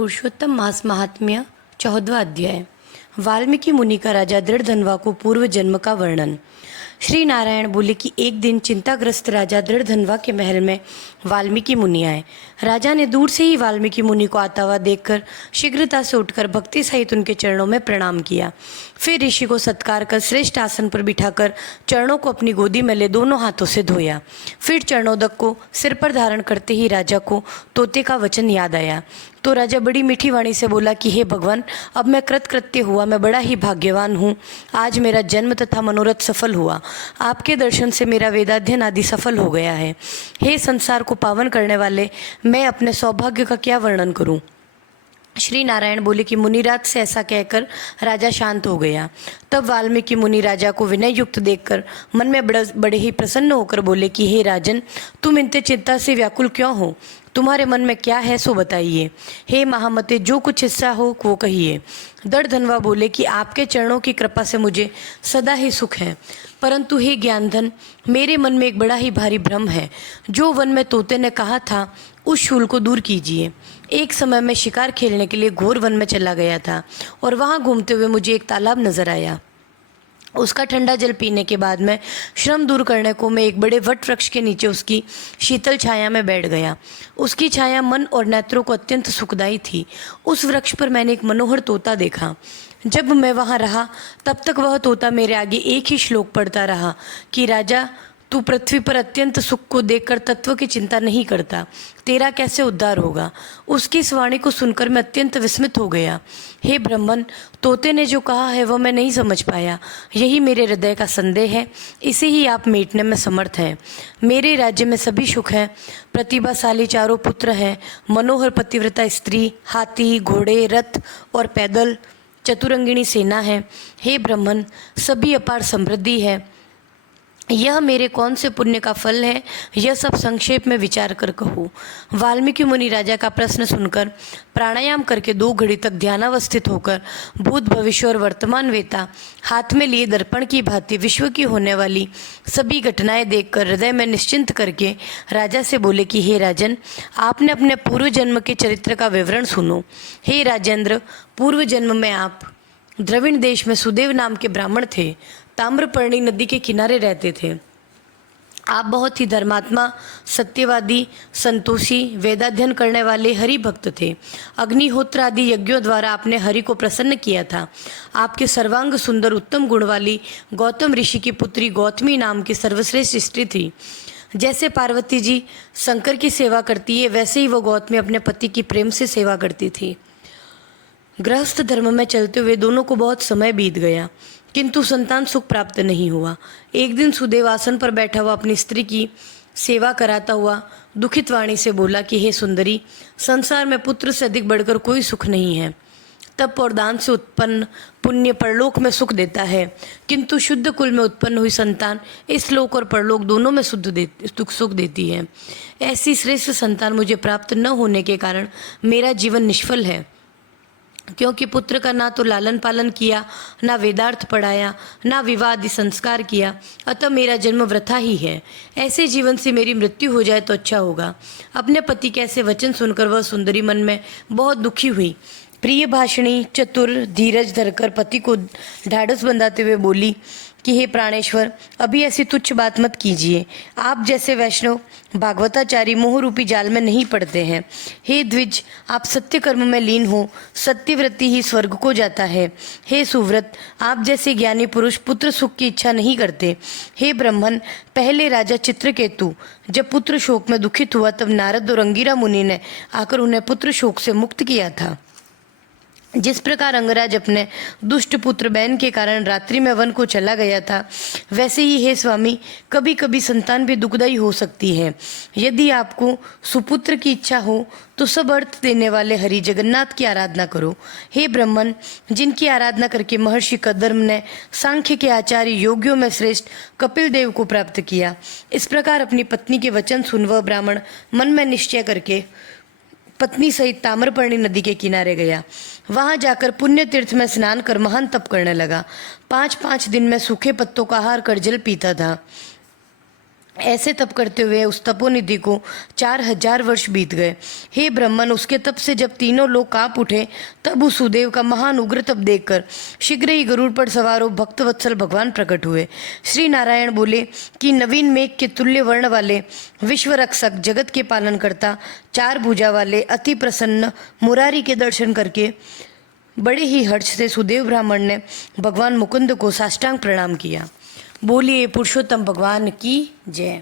पुरुषोत्तम मास महात्म्य 14वां अध्याय। वाल्मीकि मुनि का राजा दृढ़धनवा को पूर्व जन्म का वर्णन। श्री नारायण बोले कि एक दिन चिंताग्रस्त राजा दृढ़धनवा के महल में वाल्मीकि मुनि आए। राजा ने दूर से ही वाल्मीकि मुनि को आता हुआ देखकर शीघ्रता से उठकर भक्ति सहित उनके चरणों में प्रणाम किया। फिर ऋषि को सत्कार कर श्रेष्ठ आसन पर बिठाकर चरणों को अपनी गोदी में ले दोनों हाथों से धोया। फिर चरणोदक को सिर पर धारण करते ही राजा को तोते का वचन याद आया। तो राजा बड़ी मीठी वाणी से बोला कि हे भगवान, अब मैं कृतकृत्य हुआ, मैं बड़ा ही भाग्यवान हूँ। आज मेरा जन्म तथा मनोरथ सफल हुआ। आपके दर्शन से मेरा वेदाध्ययन आदि सफल हो गया है। हे संसार को पावन करने वाले, मैं अपने सौभाग्य का क्या वर्णन करूँ। श्री नारायण बोले कि मुनिराज से ऐसा कहकर राजा शांत हो गया। तब वाल्मीकि मुनि राजा को विनय युक्त देखकर मन में बड़े ही प्रसन्न होकर बोले कि हे राजन, तुम इतने चिंता से व्याकुल क्यों हो? तुम्हारे मन में क्या है सो बताइए। हे महामते, जो कुछ हिस्सा हो वो कहिए। दृढ़धनवा बोले कि आपके चरणों की कृपा से मुझे सदा ही सुख है, परंतु हे ज्ञानधन, मेरे मन में एक बड़ा ही भारी भ्रम है। जो वन में तोते ने कहा था उस शूल को दूर कीजिए। एक समय मैं शिकार खेलने के लिए घोर वन में चला गया था और वहाँ घूमते हुए मुझे एक तालाब नजर आया। उसका ठंडा जल पीने के बाद मैं श्रम दूर करने को मैं एक बड़े वट वृक्ष के नीचे उसकी शीतल छाया में बैठ गया। उसकी छाया मन और नेत्रों को अत्यंत सुखदायी थी। उस वृक्ष पर मैंने एक मनोहर तोता देखा। जब मैं वहाँ रहा तब तक वह तोता मेरे आगे एक ही श्लोक पढ़ता रहा कि राजा, तू पृथ्वी पर अत्यंत सुख को देखकर तत्व की चिंता नहीं करता, तेरा कैसे उद्धार होगा। उसकी इस वाणी को सुनकर मैं अत्यंत विस्मित हो गया। हे ब्राह्मण, तोते ने जो कहा है वह मैं नहीं समझ पाया। यही मेरे हृदय का संदेह है, इसे ही आप मेटने में समर्थ हैं। मेरे राज्य में सभी सुख है, प्रतिभाशाली चारों पुत्र हैं, मनोहर पतिव्रता स्त्री, हाथी, घोड़े, रथ और पैदल चतुरंगिणी सेना है। हे ब्राह्मण, सभी अपार समृद्धि है। यह मेरे कौन से पुण्य का फल है, यह सब संक्षेप में विचार कर कहूँ। वाल्मीकि मुनि राजा का प्रश्न सुनकर प्राणायाम करके 2 घड़ी तक ध्यानावस्थित होकर भूत भविष्य और वर्तमान वेता हाथ में लिए दर्पण की भांति विश्व की होने वाली सभी घटनाएं देखकर हृदय में निश्चिंत करके राजा से बोले कि हे राजन, आपने अपने पूर्व जन्म के चरित्र का विवरण सुनो। हे राजेंद्र, पूर्व जन्म में आप द्रविड़ देश में सुदेव नाम के ब्राह्मण थे। ताम्रपर्णी नदी के किनारे रहते थे। आप बहुत ही धर्मात्मा, सत्यवादी, संतोषी, वेदाध्ययन करने वाले हरि भक्त थे। अग्निहोत्र आदि यज्ञों द्वारा आपने हरि को प्रसन्न किया था। आपके सर्वांग सुंदर उत्तम गुण वाली गौतम ऋषि की पुत्री गौतमी नाम की सर्वश्रेष्ठ स्त्री थी। जैसे पार्वती जी शंकर की सेवा करती है, वैसे ही वो गौतमी अपने पति की प्रेम से सेवा करती थी। गृहस्थ धर्म में चलते हुए दोनों को बहुत समय बीत गया, किंतु संतान सुख प्राप्त नहीं हुआ। एक दिन सुदेव आसन पर बैठा हुआ अपनी स्त्री की सेवा कराता हुआ दुखित वाणी से बोला कि हे सुंदरी, संसार में पुत्र से अधिक बढ़कर कोई सुख नहीं है। तप और दान से उत्पन्न पुण्य परलोक में सुख देता है, किंतु शुद्ध कुल में उत्पन्न हुई संतान इस लोक और परलोक दोनों में सुख देती है। ऐसी श्रेष्ठ संतान मुझे प्राप्त न होने के कारण मेरा जीवन निष्फल है, क्योंकि पुत्र का ना तो लालन पालन किया, ना वेदार्थ पढ़ाया, ना विवाह आदि संस्कार किया, अतः मेरा जन्म वृथा ही है। ऐसे जीवन से मेरी मृत्यु हो जाए तो अच्छा होगा। अपने पति के ऐसे वचन सुनकर वह सुंदरी मन में बहुत दुखी हुई। प्रिय भाषणी, चतुर, धीरज धरकर पति को ढाढ़स बंधाते हुए बोली कि हे प्राणेश्वर, अभी ऐसी तुच्छ बात मत कीजिए। आप जैसे वैष्णव भागवताचारी मोह रूपी जाल में नहीं पड़ते हैं। हे द्विज, आप सत्य कर्म में लीन हो, सत्यव्रति ही स्वर्ग को जाता है। हे सुव्रत, आप जैसे ज्ञानी पुरुष पुत्र सुख की इच्छा नहीं करते। हे ब्राह्मण, पहले राजा चित्रकेतु जब पुत्र शोक में दुखित हुआ तब नारद और अंगिरा मुनि ने आकर उन्हें पुत्र शोक से मुक्त किया था। जिस प्रकार अंगराज अपने दुष्ट पुत्र बहन के कारण रात्रि में वन को चला गया था, वैसे ही हे स्वामी, कभी कभी संतान भी दुखदायी हो सकती है। यदि आपको सुपुत्र की इच्छा हो तो सब अर्थ देने वाले हरि जगन्नाथ की आराधना करो। हे ब्राह्मण, जिनकी आराधना करके महर्षि कदर्म ने सांख्य के आचार्य योगियों में श्रेष्ठ कपिल देव को प्राप्त किया। इस प्रकार अपनी पत्नी के वचन सुन वह ब्राह्मण मन में निश्चय करके पत्नी सहित ताम्रपर्णी नदी के किनारे गया। वहां जाकर पुण्य तीर्थ में स्नान कर महान तप करने लगा। 5-5 दिन में सूखे पत्तों का आहार कर जल पीता था। ऐसे तप करते हुए उस तपोनिधि को 4000 वर्ष बीत गए। हे ब्रह्मन, उसके तप से जब तीनों लोग कांप उठे, तब उस सुदेव का महान उग्र तप देखकर शीघ्र ही गरुड़ पर सवार हो भक्तवत्सल भगवान प्रकट हुए। श्री नारायण बोले कि नवीन मेघ के तुल्य वर्ण वाले विश्व रक्षक, जगत के पालन करता, 4 भुजा वाले, अति प्रसन्न मुरारी के दर्शन करके बड़े ही हर्ष से सुदेव ब्राह्मण ने भगवान मुकुंद को साष्टांग प्रणाम किया। बोलिए पुरुषोत्तम भगवान की जय।